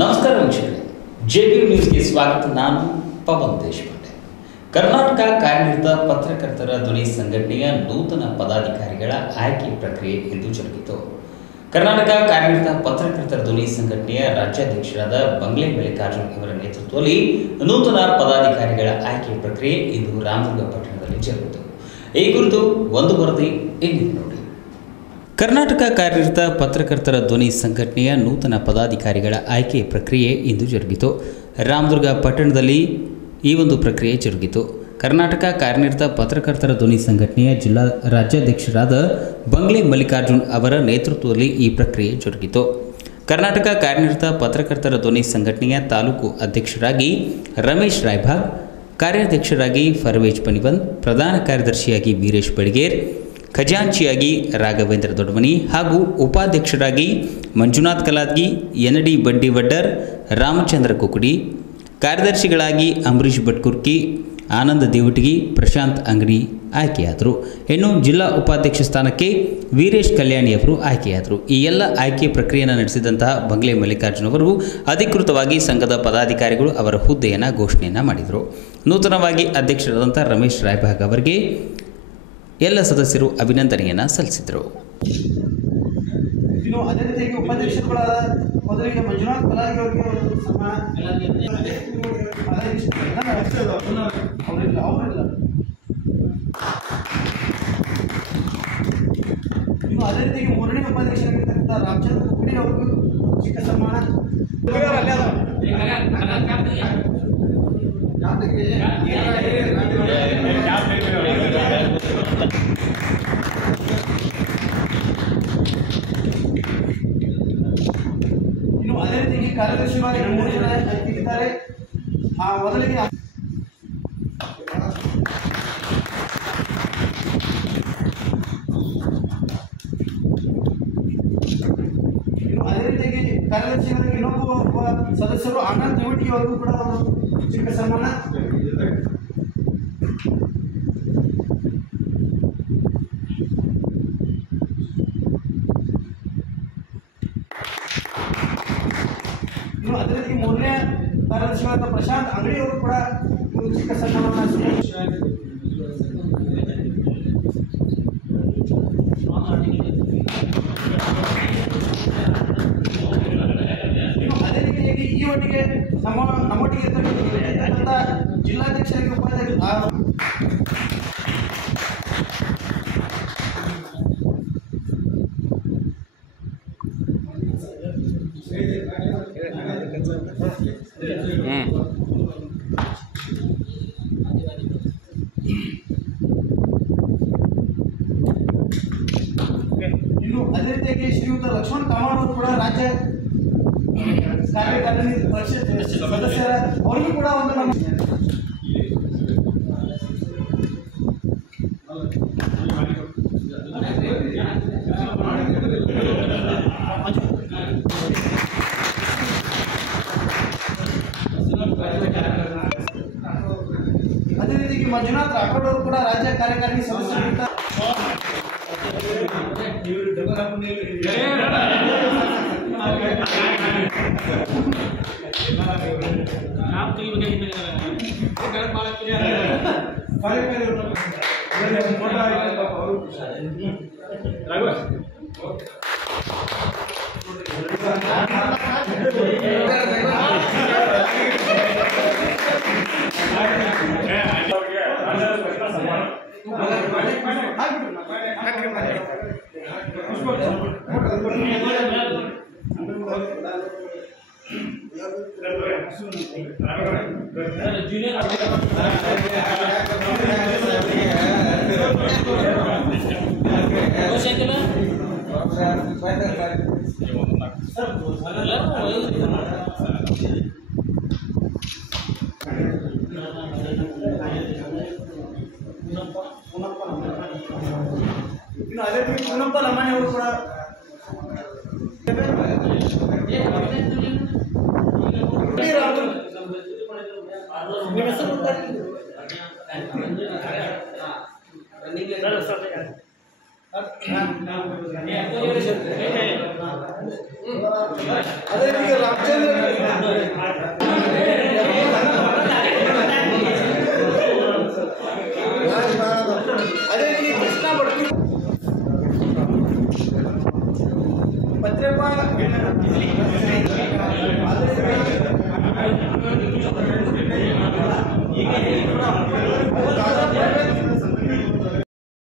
ನಮಸ್ಕಾರ ವೀಕ್ಷಕರೇ, ಜೆಬಿ ನ್ಯೂಸ್ಗೆ ಸ್ವಾಗತ. ನಾನು ಪವನ್ ದೇಶಪಾಂಡೆ. ಕರ್ನಾಟಕ ಕಾರ್ಯನಿರತ ಪತ್ರಕರ್ತರ ಧ್ವನಿ ಸಂಘಟನೆಯ ನೂತನ ಪದಾಧಿಕಾರಿಗಳ ಆಯ್ಕೆ ಪ್ರಕ್ರಿಯೆ ಇಂದು ಜರುಗಿತು. ಕರ್ನಾಟಕ ಕಾರ್ಯನಿರತ ಪತ್ರಕರ್ತರ ಧ್ವನಿ ಸಂಘಟನೆಯ ರಾಜ್ಯಾಧ್ಯಕ್ಷರಾದ ಬಂಗ್ಲೆ ಮಲ್ಲಿಕಾರ್ಜುನ್ ಅವರ ನೇತೃತ್ವದಲ್ಲಿ ನೂತನ ಪದಾಧಿಕಾರಿಗಳ ಆಯ್ಕೆ ಪ್ರಕ್ರಿಯೆ ಇಂದು ರಾಮದುರ್ಗ ಪಟ್ಟಣದಲ್ಲಿ ಜರುಗಿತು. ಈ ಕುರಿತು ಒಂದು ವರದಿ ಇಲ್ಲಿ ನೋಡಿ. ಕರ್ನಾಟಕ ಕಾರ್ಯನಿರತ ಪತ್ರಕರ್ತರ ಧ್ವನಿ ಸಂಘಟನೆಯ ನೂತನ ಪದಾಧಿಕಾರಿಗಳ ಆಯ್ಕೆ ಪ್ರಕ್ರಿಯೆ ಇಂದು ಜರುಗಿತು. ರಾಮದುರ್ಗ ಪಟ್ಟಣದಲ್ಲಿ ಈ ಒಂದು ಪ್ರಕ್ರಿಯೆ ಜರುಗಿತು. ಕರ್ನಾಟಕ ಕಾರ್ಯನಿರತ ಪತ್ರಕರ್ತರ ಧ್ವನಿ ಸಂಘಟನೆಯ ಜಿಲ್ಲಾ ರಾಜ್ಯಾಧ್ಯಕ್ಷರಾದ ಬಂಗ್ಲೆ ಮಲ್ಲಿಕಾರ್ಜುನ್ ಅವರ ನೇತೃತ್ವದಲ್ಲಿ ಈ ಪ್ರಕ್ರಿಯೆ ಜರುಗಿತು. ಕರ್ನಾಟಕ ಕಾರ್ಯನಿರತ ಪತ್ರಕರ್ತರ ಧ್ವನಿ ಸಂಘಟನೆಯ ತಾಲೂಕು ಅಧ್ಯಕ್ಷರಾಗಿ ರಮೇಶ್ ರಾಯ್ಭಾಗ್, ಕಾರ್ಯಾಧ್ಯಕ್ಷರಾಗಿ ಫರ್ವೇಜ್ ಪನಿವನ್, ಪ್ರಧಾನ ಕಾರ್ಯದರ್ಶಿಯಾಗಿ ವೀರೇಶ್ ಬೆಳಗೇರ್, ಖಜಾಂಚಿಯಾಗಿ ರಾಘವೇಂದ್ರ ದೊಡ್ಮನಿ ಹಾಗೂ ಉಪಾಧ್ಯಕ್ಷರಾಗಿ ಮಂಜುನಾಥ್ ಕಲಾದ್ಗಿ, ಎನ್.ಡಿ. ಬಂಡಿವಡ್ಡರ್, ರಾಮಚಂದ್ರ ಕುಕುಡಿ, ಕಾರ್ಯದರ್ಶಿಗಳಾಗಿ ಅಂಬರೀಶ್ ಭಟ್ಕುರ್ಕಿ, ಆನಂದ ದೇವಟಗಿ, ಪ್ರಶಾಂತ್ ಅಂಗಡಿ ಆಯ್ಕೆಯಾದರು. ಇನ್ನು ಜಿಲ್ಲಾ ಉಪಾಧ್ಯಕ್ಷ ಸ್ಥಾನಕ್ಕೆ ವೀರೇಶ್ ಕಲ್ಯಾಣಿಯವರು ಆಯ್ಕೆಯಾದರು. ಈ ಎಲ್ಲ ಆಯ್ಕೆ ಪ್ರಕ್ರಿಯೆಯನ್ನು ನಡೆಸಿದಂತಹ ಬಂಗ್ಲೆ ಮಲ್ಲಿಕಾರ್ಜುನ್ ಅವರು ಅಧಿಕೃತವಾಗಿ ಸಂಘದ ಪದಾಧಿಕಾರಿಗಳು ಅವರ ಹುದ್ದೆಯನ್ನು ಘೋಷಣೆಯನ್ನು ಮಾಡಿದರು. ನೂತನವಾಗಿ ಅಧ್ಯಕ್ಷರಾದಂಥ ರಮೇಶ್ ರಾಯ್ಭಾಗ್ ಅವರಿಗೆ ಎಲ್ಲ ಸದಸ್ಯರು ಅಭಿನಂದನೆಯನ್ನು ಸಲ್ಲಿಸಿದರು. ಇನ್ನು ಅದೇ ರೀತಿಯಾಗಿ ಉಪಾಧ್ಯಕ್ಷರುಗಳಾದ ಮೊದಲಿಗೆ ಮಂಜುನಾಥ್ ಕಲಾಗಿ ಅವರಿಗೆ ಅವರಿಲ್ಲ. ಇನ್ನು ಅದೇ ರೀತಿಯಾಗಿ ಮೂರನೇ ಉಪಾಧ್ಯಕ್ಷರಾಗಿರ್ತಕ್ಕಂಥ ರಾಮಚಂದ್ರ ಕುಕುಡಿ ಅವರಿಗೂ ಚಿಕ್ಕ ಸನ್ಮಾನ. ಇನ್ನು ಅದೇ ರೀತಿಯಾಗಿ ಕಾರ್ಯದರ್ಶಿವಾಗಿ 3 ಜನ ಇದ್ದಾರೆ. ಮೊದಲಿಗೆ ಇನ್ನು ಅದೇ ರೀತಿಯಾಗಿ ಕಾರ್ಯದರ್ಶಿಯಾಗಿ ಇನ್ನೊಬ್ಬ ಸದಸ್ಯರು ಆನಂದ್ ದೇವಟಗಿ ಅವರಿಗೂ ಕೂಡ ಒಂದು ಚಿಕ್ಕ ಸನ್ಮಾನ. ಇನ್ನು ಅದೇ ರೀತಿ ಮೂರನೇ ಕಾರ್ಯದರ್ಶಿಯಾದ ಪ್ರಶಾಂತ್ ಅಂಗಡಿ ಅವರು ಕೂಡ ಒಂದು ಚಿಕ್ಕ ಸನ್ಮಾನವನ್ನು. ಇನ್ನು ಅದೇ ರೀತಿಯಾಗಿ ಈ ಒಟ್ಟಿಗೆ ನಮ್ಮೊಟ್ಟಿಗೆ ಇರ್ತಕ್ಕಂಥ ಜಿಲ್ಲಾಧ್ಯಕ್ಷರಿಗೆ ಉಪಾಧ್ಯಕ್ಷ ಇನ್ನು ಅದೇ ರೀತಿಯಾಗಿ ಶ್ರೀಯುತ ಲಕ್ಷ್ಮಣ್ ಕಾಮಾಡ್ ಅವರು ಕೂಡ ರಾಜ್ಯ ಕಾರ್ಯಕಾರಿಣಿ ಪರಿಷತ್ ಸದಸ್ಯರ ಅವರಿಗೂ ಕೂಡ ಒಂದು ನಮ್ಮ ಅದೇ ರೀತಿಯಾಗಿ ಮಂಜುನಾಥ್ ರಾಠೋಡ್ ಅವರು ಕೂಡ ರಾಜ್ಯ ಕಾರ್ಯಕಾರಿಣಿ ಸದಸ್ಯರಾಗಿದ್ದಾರೆ. ಇನ್ನು ಅದೇ ರೀತಿ ಪುನಪ್ಪ ಲಮಾಣಿ ಅವರು ಕೂಡ ನಿಮ್ಮ ಹೆಸರು ಅದೇ ರೀತಿ ರಾಮಚಂದ್ರ ಭದ್ರಪ್ಪ ಈಗ